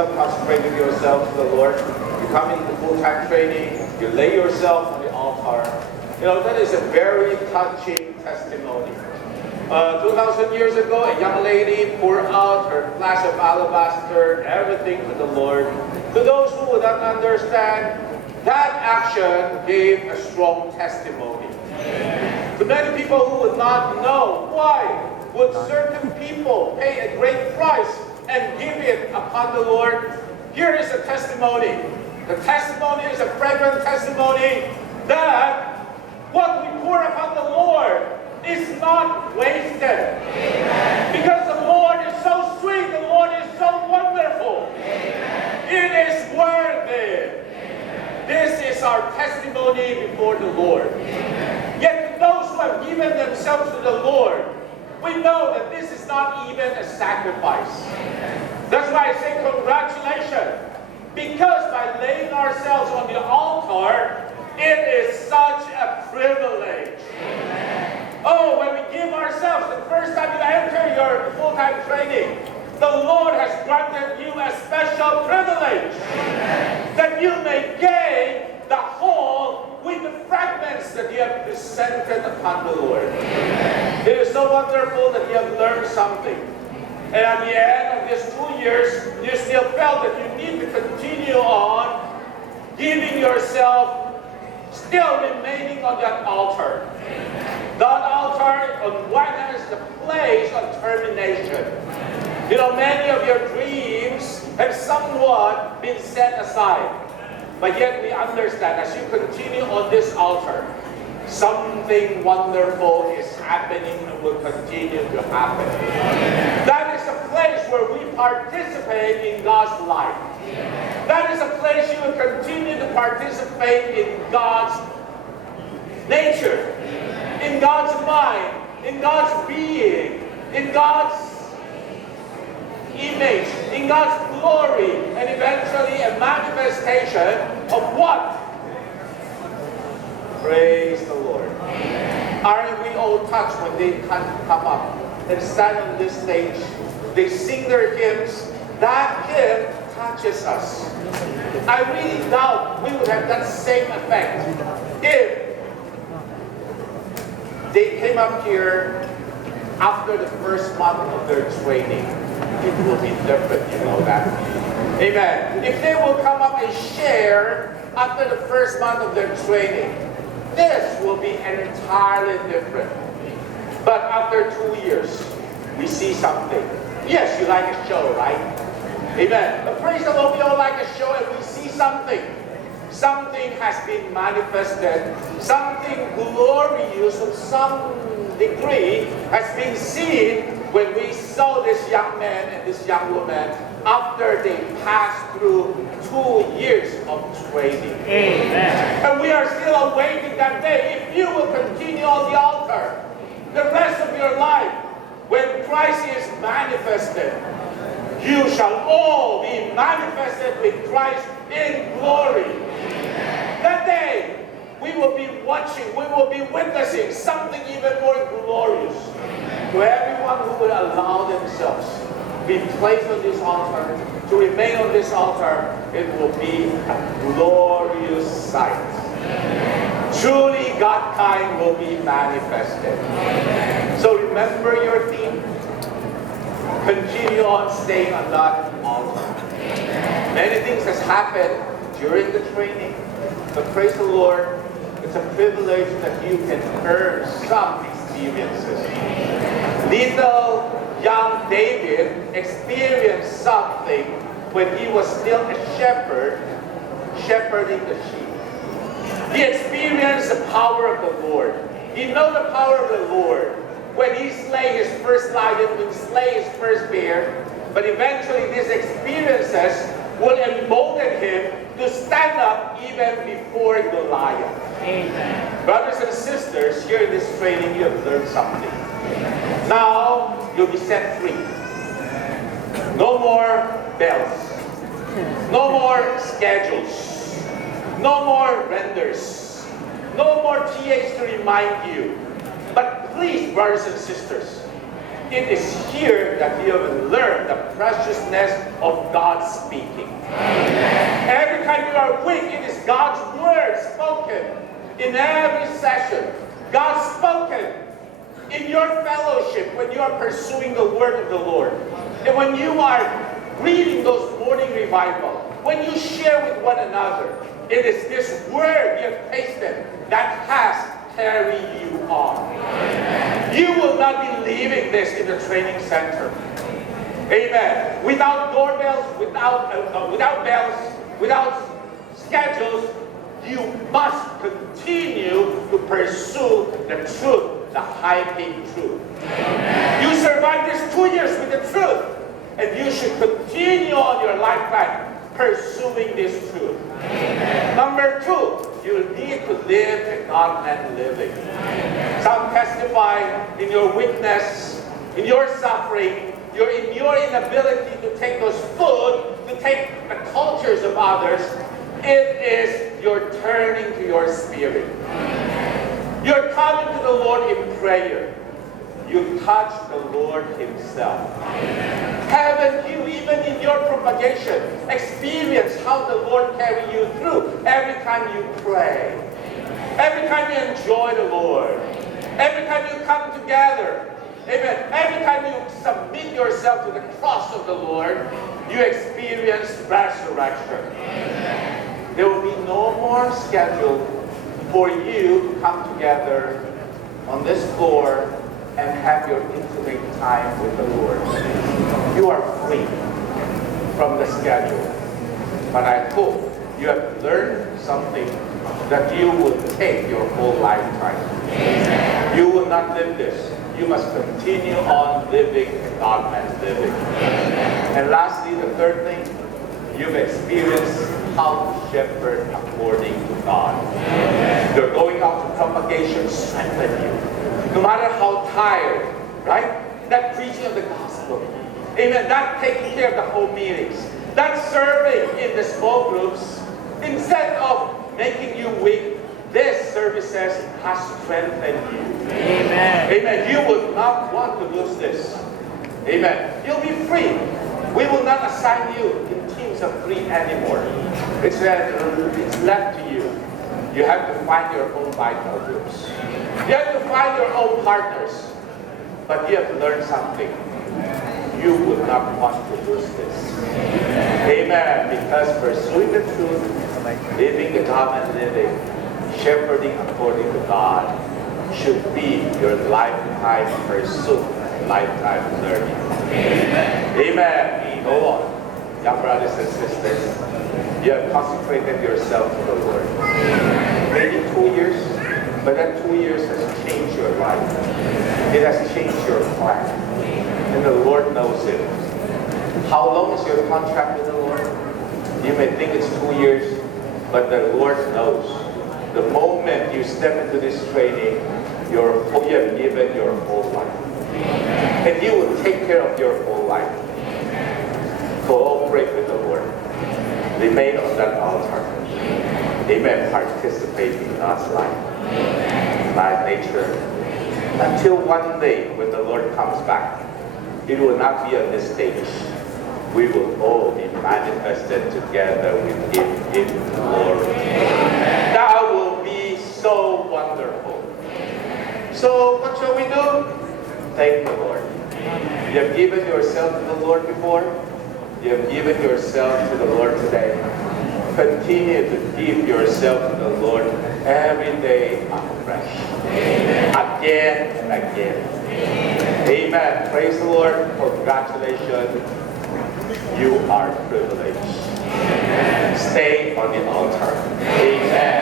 yourself, consecrate yourself to the Lord. You come into full-time training, you lay yourself on the altar. That is a very touching testimony. 2,000 years ago, a young lady poured out her flask of alabaster, everything to the Lord. To those who would not understand, that action gave a strong testimony. To many people who would not know, why would certain people pay a great price and give it upon the Lord? Here is a testimony. The testimony is a fragrant testimony that what we pour upon the Lord is not wasted. Amen. Because the Lord is so sweet, the Lord is so wonderful. Amen. It is worthy. Amen. This is our testimony before the Lord. Amen. Yet to those who have given themselves to the Lord, we know that this is not even a sacrifice. Amen. That's why I say congratulations. Because by laying ourselves on the altar, it is such a privilege. Amen. Oh, when we give ourselves, the first time you enter your full-time training, the Lord has granted you a special privilege. Amen. That you may gain the whole with the fragments that you have presented upon the Lord. Amen. It is so wonderful that you have learned something. And at the end of these 2 years, you still felt that you need to continue on giving yourself, still remaining on that altar. That altar, on one hand, is the place of termination. Many of your dreams have somewhat been set aside. But yet we understand, as you continue on this altar, something wonderful is happening and will continue to happen. That is a place where we participate in God's life. That is a place you will continue to participate in God's nature, in God's mind, in God's being, in God's image, in God's glory, and eventually a manifestation of what? Praise the Lord. Aren't we all touched when they come up and stand on this stage? They sing their hymns. That hymn touches us. I really doubt we would have that same effect if they came up here after the first month of their training. It will be different, you know that. Amen. If they will come up and share after the first month of their training, this will be entirely different. But after 2 years, we see something. Yes, you like a show, right? Amen. But praise the Lord, we all like a show and we see something. Something has been manifested. Something glorious of some degree has been seen when we saw this young man and this young woman after they passed through 2 years of training. Amen. And we are still awaiting that day. If you will continue on the altar the rest of your life, when Christ is manifested, you shall all be manifested with Christ in glory. Amen. That day, we will be watching, we will be witnessing something even more glorious. Amen. To everyone who will allow themselves to be placed on this altar, to remain on this altar, it will be a glorious sight. Amen. Truly, God kind will be manifested. Amen. So remember your theme. Continue on staying on that altar. Amen. Many things has happened during the training, but praise the Lord, it's a privilege that you can earn some experiences. Little young David experienced something when he was still a shepherd, shepherding the sheep. He experienced the power of the Lord. He knows the power of the Lord. When he slay his first lion, when he slay his first bear, but eventually these experiences will embolden him to stand up even before Goliath. Amen. Brothers and sisters, here in this training, you have learned something. Now, you'll be set free. No more bells. No more schedules. No more renders. No more TAs to remind you. But please, brothers and sisters, it is here that you will learn the preciousness of God speaking. Every time you are weak, it is God's word spoken. In every session, God spoken. In your fellowship, when you are pursuing the word of the Lord, and when you are reading those morning revival, when you share with one another, it is this word you have tasted that has carried you on. You will not be leaving this in the training center. Amen. Without doorbells, without bells, without schedules, you must continue to pursue the truth, the high-paying truth. You survived these 2 years with the truth, and you should continue on your lifetime pursuing this truth. Number 2, you need to live a God-man living. Some testify in your weakness, in your suffering, in your inability to take those food, to take the cultures of others. It is your turning to your spirit. You're coming to the Lord in prayer. You touch the Lord Himself. Haven't you, even in your propagation, experienced how the Lord carry you through every time you pray? Every time you enjoy the Lord? Every time you come together? Amen. Every time you submit yourself to the cross of the Lord, you experience resurrection. There will be no more schedule for you to come together on this floor and have your intimate time with the Lord. You are free from the schedule. But I hope you have learned something that you will take your whole lifetime. You will not live this. You must continue on living God-man living. And lastly, the third thing, you've experienced how to shepherd according to God. You're going out to propagation, strengthen you. No matter how tired, right? That preaching of the gospel. Amen. That taking care of the home meetings. That serving in the small groups. Instead of making you weak, this services has strengthened you. Amen. Amen. You would not want to lose this. Amen. You'll be free. We will not assign you in teams of 3 anymore. It's left to you. You have to find your own vital groups. You have to find your own partners. But you have to learn something. You would not want to lose this. Amen. Because pursuing the truth, living the God-man living, shepherding according to God, should be your lifetime pursuit, lifetime learning. Amen. Amen. Go on. Young brothers and sisters, you have consecrated yourself to the Lord. Maybe 2 years, but that 2 years has changed your life. It has changed your plan. And the Lord knows it. How long is your contract with the Lord? You may think it's 2 years, but the Lord knows. The moment you step into this training, you have given your whole life. And you will take care of your whole life. Cooperate with the Lord. Remain on that altar. Amen. Participate in God's life. By nature. Until one day when the Lord comes back, it will not be on this stage. We will all be manifested together with Him in glory. That will be so wonderful. So what shall we do? Thank the Lord. You have given yourself to the Lord before. You have given yourself to the Lord today. Continue to give yourself to the Lord every day afresh. Again and again. Amen. Praise the Lord. Congratulations. You are privileged. Stay on the altar. Amen.